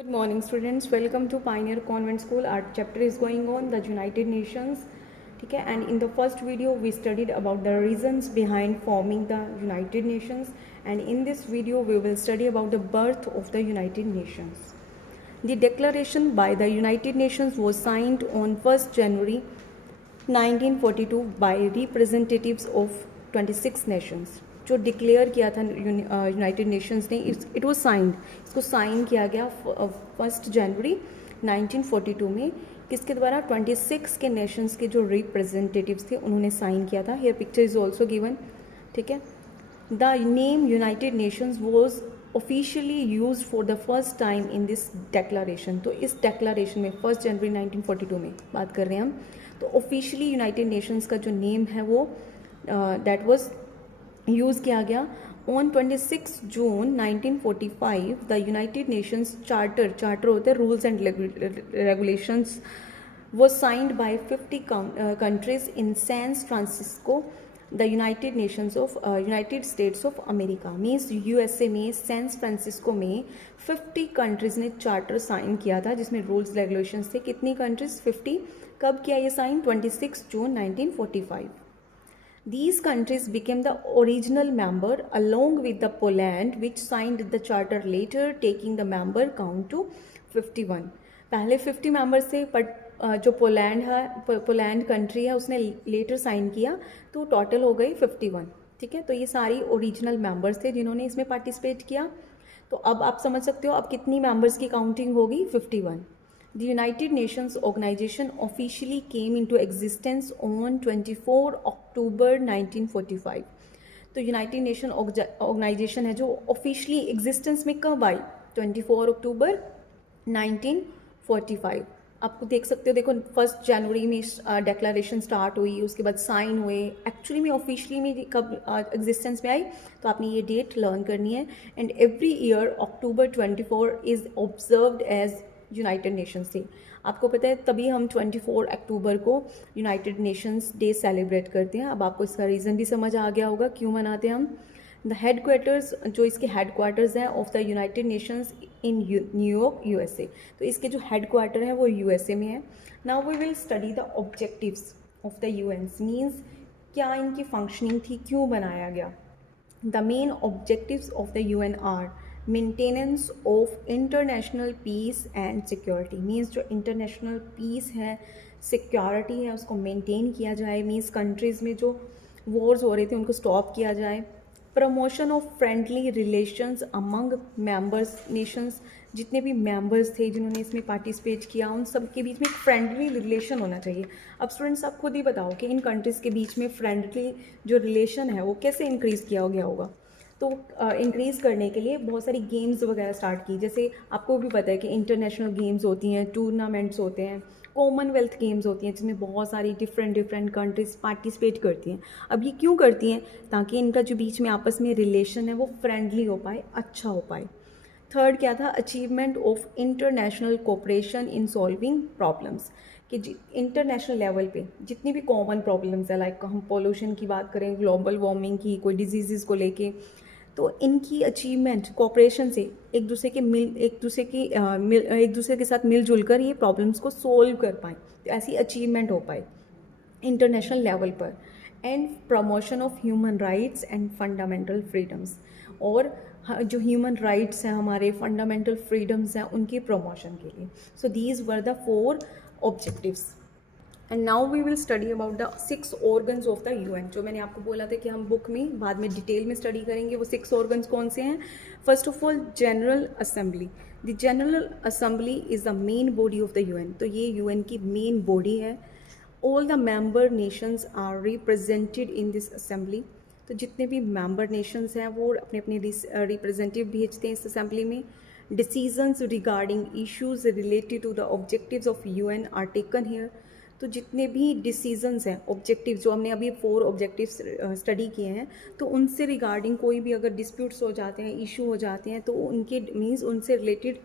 Good morning students, welcome to Pioneer Convent School. Our chapter is going on the United Nations. ठीक है, and in the first video we studied about the reasons behind forming the United Nations, and in this video we will study about the birth of the United Nations. The declaration by the United Nations was signed on 1st January 1942 by representatives of 26 nations. जो declare किया था United Nations ने, it was signed, इसको sign किया गया 1 जनवरी 1942 में. किसके द्वारा? 26 के नेशंस के जो रिप्रेजेंटेटिव्स थे उन्होंने साइन किया था. Here picture is also given. ठीक है, the name United Nations was officially use for the first time in this declaration. तो इस डेक्लारेशन में 1 जनवरी 1942 में बात कर रहे हैं हम, तो ऑफिशियली यूनाइटेड नेशंस का जो नेम है वो दैट वाज यूज़ किया गया. On 26 June 1945 the United Nations charter होते हैं rules and regulations was signed by 50 countries in San Francisco, the United Nations of United States of America. Means USA में San Francisco में 50 countries ने charter sign किया था जिसमें rules regulations थे. कितनी कंट्रीज़? 50. कब किया ये sign? 26 June 1945. These countries became the original member along with the Poland which signed the charter later, taking the member count to 51. पहले 50 मेंबर्स थे, बट जो पोलैंड कंट्री है उसने लेटर साइन किया तो टोटल हो गई 51. ठीक है, तो ये सारी ओरिजिनल मेंबर्स थे जिन्होंने इसमें पार्टिसिपेट किया. तो अब आप समझ सकते हो अब कितनी मेंबर्स की काउंटिंग होगी? 51. The United Nations organization officially came into existence on 24 October 1945. तो यूनाइटेड नेशन ऑर्गेनाइजेशन है जो ऑफिशियली एग्जिस्टेंस में कब आई? 24 अक्टूबर 1945. आपको देख सकते हो, देखो 1 जनवरी में डेक्लेरेशन स्टार्ट हुई, उसके बाद साइन हुए. एक्चुअली में ऑफिशियली में कब एग्जिस्टेंस में आई तो आपने ये डेट लर्न करनी है. And every year October 24 is observed as United Nations Day. आपको पता है तभी हम 24 अक्टूबर को यूनाइटेड नेशंस डे सेलिब्रेट करते हैं. अब आपको इसका रीज़न भी समझ आ गया होगा क्यों मनाते हैं हम. द हेडक्वार्टर्स, जो इसके हेडक्वार्टर्स हैं of the United Nations in New York USA. तो इसके जो हेडक्वार्टर है वो USA में है. Now we will study the objectives of the UNs. मीन्स क्या इनकी फंक्शनिंग थी, क्यों बनाया गया. The main objectives of the UN are maintenance of international peace and security. मीन्स जो इंटरनेशनल पीस है, सिक्योरिटी है, उसको मेंटेन किया जाए. मीन्स कंट्रीज़ में जो वॉर्स हो रहे थे उनको स्टॉप किया जाए. Promotion of friendly relations among members Nations. जितने भी मेंबर्स थे जिन्होंने इसमें पार्टिसिपेट किया उन सब के बीच में फ्रेंडली रिलेशन होना चाहिए. अब स्टूडेंट्स आप खुद ही बताओ कि इन कंट्रीज़ के बीच में फ्रेंडली जो रिलेशन है वो कैसे इंक्रीज़ किया गया होगा. तो इंक्रीज़ करने के लिए बहुत सारी गेम्स वगैरह स्टार्ट की. जैसे आपको भी पता है कि इंटरनेशनल गेम्स होती हैं, टूर्नामेंट्स होते हैं, कॉमनवेल्थ गेम्स होती हैं जिसमें बहुत सारी डिफरेंट कंट्रीज़ पार्टिसिपेट करती हैं. अब ये क्यों करती हैं? ताकि इनका जो बीच में आपस में रिलेशन है वो फ्रेंडली हो पाए, अच्छा हो पाए. थर्ड क्या था? Achievement of international cooperation in solving problems. कि इंटरनेशनल लेवल पे जितनी भी कॉमन प्रॉब्लम्स है, लाइक हम पोल्यूशन की बात करें, ग्लोबल वार्मिंग की, कोई डिजीज़ को लेके, तो इनकी अचीवमेंट कोऑपरेशन से एक दूसरे के साथ मिलजुल कर ये प्रॉब्लम्स को सोल्व कर पाएँ. तो ऐसी अचीवमेंट हो पाए इंटरनेशनल लेवल पर. And promotion of human rights and fundamental freedoms. और जो ह्यूमन राइट्स हैं, हमारे फंडामेंटल फ्रीडम्स हैं, उनकी प्रमोशन के लिए. So these were the 4 objectives. And now we will study about the 6 organs of the UN. जो मैंने आपको बोला था कि हम बुक में बाद में डिटेल में स्टडी करेंगे. वो 6 ऑर्गन्स कौन से हैं? First of all general assembly. The general assembly is the main body of the UN. तो ये UN की मेन बॉडी है. All the member nations are represented in this assembly. तो जितने भी मेंबर नेशंस हैं वो अपने अपने रिप्रेजेंटेटिव भेजते हैं इस असेंबली में. Decisions regarding issues related to the objectives of UN are taken here. तो जितने भी डिसीजंस हैं, ऑब्जेक्टिव जो हमने अभी 4 ऑब्जेक्टिव्स स्टडी किए हैं, तो उनसे रिगार्डिंग कोई भी अगर डिस्प्यूट्स हो जाते हैं, इशू हो जाते हैं, तो उनके मीन्स उनसे रिलेटेड,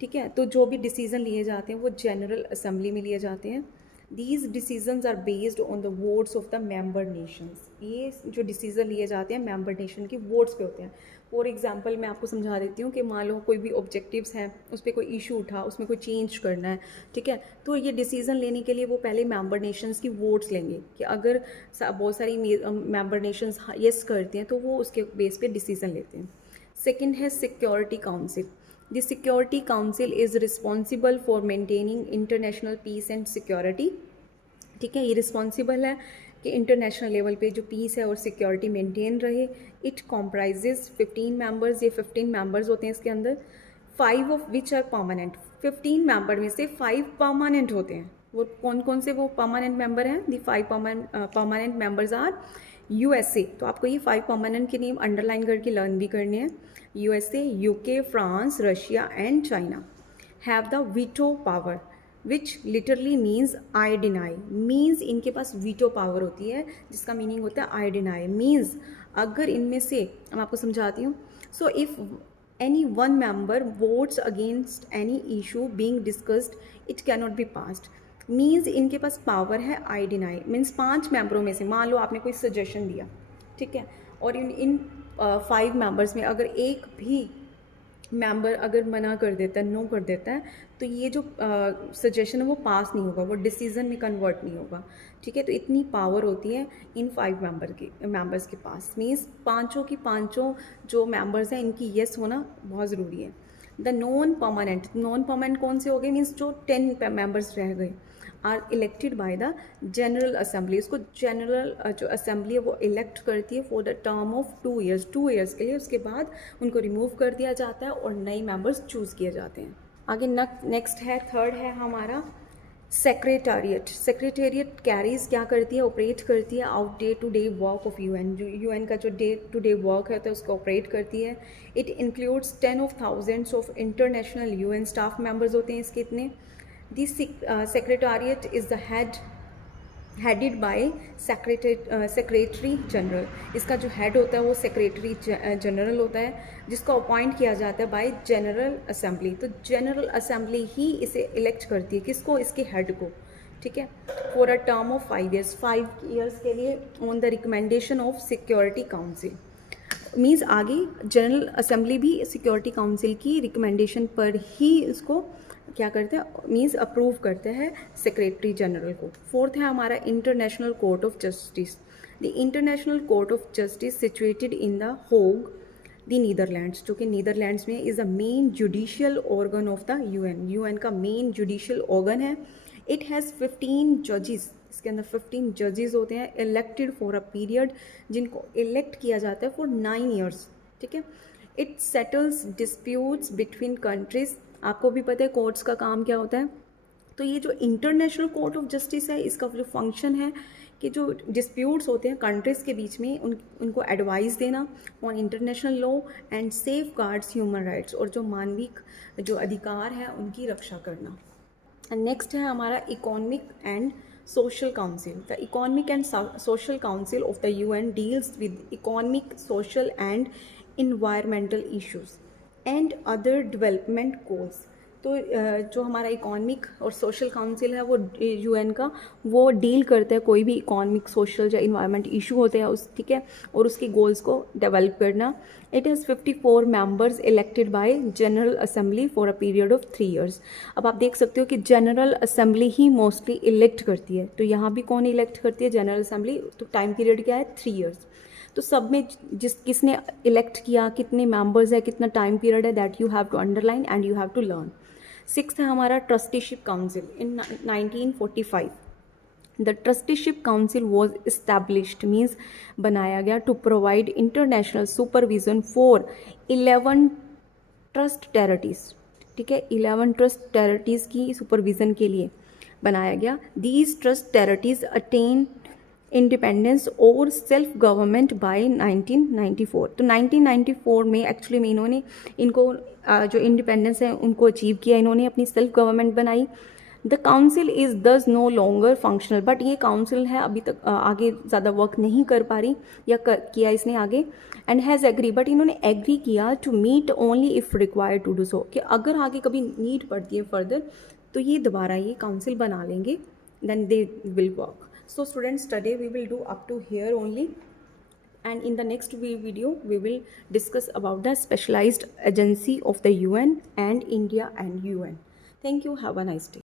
ठीक है, तो जो भी डिसीजन लिए जाते हैं वो जनरल असेंबली में लिए जाते हैं. These decisions are based on the votes of the member nations. ये जो डिसीजन लिए जाते हैं मेंबर नेशन के वोट्स पे होते हैं. फॉर एग्जांपल मैं आपको समझा देती हूँ कि मान लो कोई भी ऑब्जेक्टिव्स हैं, उस पर कोई इशू उठा, उसमें कोई चेंज करना है, ठीक है, तो ये डिसीजन लेने के लिए वो पहले मेंबर नेशंस की वोट्स लेंगे कि अगर बहुत सारी मेंबर नेशंस येस करते हैं तो वो उसके बेस पे डिसीजन लेते हैं। सेकेंड है security council. The security council is responsible for maintaining international peace and security, ठीक है, ये रिस्पॉन्सिबल है कि इंटरनेशनल लेवल पे जो पीस है और सिक्योरिटी मेंटेन रहे। इट कॉम्प्राइजेज 15 मेंबर्स, ये 15 मेंबर्स होते हैं इसके अंदर, 5 of which are permanent. 15 member में से 5 परमानेंट होते हैं। वो कौन कौन से वो परमानेंट मेंबर हैं? दी 5 परमानेंट मेंबर्स आर यूएसए। तो आपको ये 5 परमानेंट के नेम अंडरलाइन करके लर्न भी करने हैं। USA, UK, France, Russia and China have the veto power, which literally means I deny. Means इनके पास वीटो पावर होती है, जिसका मीनिंग होता है आई डिनाई। मीन्स अगर इनमें से, मैं आपको समझाती हूँ, so if any one member votes against any issue being discussed it can not be passed. Means इनके पास पावर है आई डिनाई। मीन्स 5 मेंबरों में से मान लो आपने कोई सजेशन दिया, ठीक है, और इन 5 मेंबर्स में अगर एक भी मेंबर अगर मना कर देता है, नो कर देता है, तो ये जो सजेशन है वो पास नहीं होगा, वो डिसीजन में कन्वर्ट नहीं होगा, ठीक है। तो इतनी पावर होती है इन 5 मेंबर्स के पास। मीन्स पांचों की पांचों जो मेंबर्स हैं इनकी येस होना बहुत ज़रूरी है। द नॉन परमानेंट कौन से हो गए? मीन्स जो 10 मेंबर्स रह गए, are elected by the general assembly. इसको जनरल जो असेंबली है वो इलेक्ट करती है for the term of 2 years, 2 years के लिए। उसके बाद उनको रिमूव कर दिया जाता है और नए मेंबर्स चूज़ किए जाते हैं। आगे नेक्स्ट है, थर्ड है हमारा सेक्रेटेरिएट। सेक्रेटेरिएट कैरीज क्या करती है? ऑपरेट करती है out day to day work of UN. जो यूएन का जो डे टू डे वर्क है तो उसको ऑपरेट करती है। It includes 10 of thousands of international UN staff members होते हैं इसके इतने। This secretariat is the headed by secretary general. इसका जो हेड होता है वो सेक्रेटरी जनरल होता है, जिसको अपॉइंट किया जाता है बाय जनरल असेंबली। तो जनरल असेंबली ही इसे इलेक्ट करती है, किसको? इसके हेड को, ठीक है, for a term of 5 years, 5 years के लिए, on the recommendation of security council. Means आगे जनरल असेंबली भी सिक्योरिटी काउंसिल की रिकमेंडेशन पर ही इसको क्या करते हैं? मीन्स अप्रूव करते हैं सेक्रेटरी जनरल को। फोर्थ है हमारा international court of justice. The international court of justice situated in the होग, द नीदरलैंड्स, जो कि नीदरलैंड्स में is the main judicial organ of the UN. UN का मेन जुडिशियल ऑर्गन है। इट हैज़ 15 जजेस। इसके अंदर 15 जजेस होते हैं, इलेक्टेड फॉर अ पीरियड, जिनको इलेक्ट किया जाता है फॉर 9 ईयर्स, ठीक है। It settles disputes between countries. आपको भी पता है कोर्ट्स का काम क्या होता है। तो ये जो इंटरनेशनल कोर्ट ऑफ जस्टिस है, इसका जो फंक्शन है कि जो डिस्प्यूट्स होते हैं कंट्रीज़ के बीच में, उनको एडवाइस देना on international law and safe guards human rights, और जो मानविक जो अधिकार है उनकी रक्षा करना। एंड नेक्स्ट है हमारा economic and social council. The economic and social council of the UN deals with economic, social and environmental issues and other development goals. तो जो हमारा इकोनॉमिक और सोशल काउंसिल है वो यूएन का, वो डील करता है कोई भी इकोनॉमिक, सोशल या इन्वायरमेंट इशू होते हैं उस, ठीक है, और उसकी गोल्स को डेवलप करना। It has 54 members elected by general assembly for a period of 3 years. अब आप देख सकते हो कि जनरल असेंबली ही मोस्टली इलेक्ट करती है, तो यहाँ भी कौन इलेक्ट करती है? General assembly. तो टाइम पीरियड क्या है? 3 ईयर्स। तो सब में किसने इलेक्ट किया, कितने मेंबर्स है, कितना टाइम पीरियड है, that you have to underline and you have to learn. 6th है हमारा trusteeship council. In 1945 the trusteeship council was established, means बनाया गया, to provide international supervision for 11 trust territories, ठीक है, 11 ट्रस्ट टेरिटरीज की supervision के लिए बनाया गया। These trust territories attain independence और सेल्फ गवर्नमेंट बाय 1994। तो 1994 में एक्चुअली में इन्होंने इनको जो इंडिपेंडेंस है उनको अचीव किया, इन्होंने अपनी सेल्फ गवर्नमेंट बनाई। द काउंसिल इज़ दस नो लॉन्गर फंक्शनल, बट ये काउंसिल है अभी तक आगे ज़्यादा वर्क नहीं कर पा रही या किया इसने आगे। एंड हैज़ एग्री, बट इन्होंने एग्री किया to meet only if required to do so, कि अगर आगे कभी नीड पड़ती है फर्दर तो ये दोबारा ये काउंसिल बना लेंगे, then they will work. So students, today we will do up to here only. and in the next video we will discuss about the specialized agency of the UN and India and UN. Thank you. Have a nice day.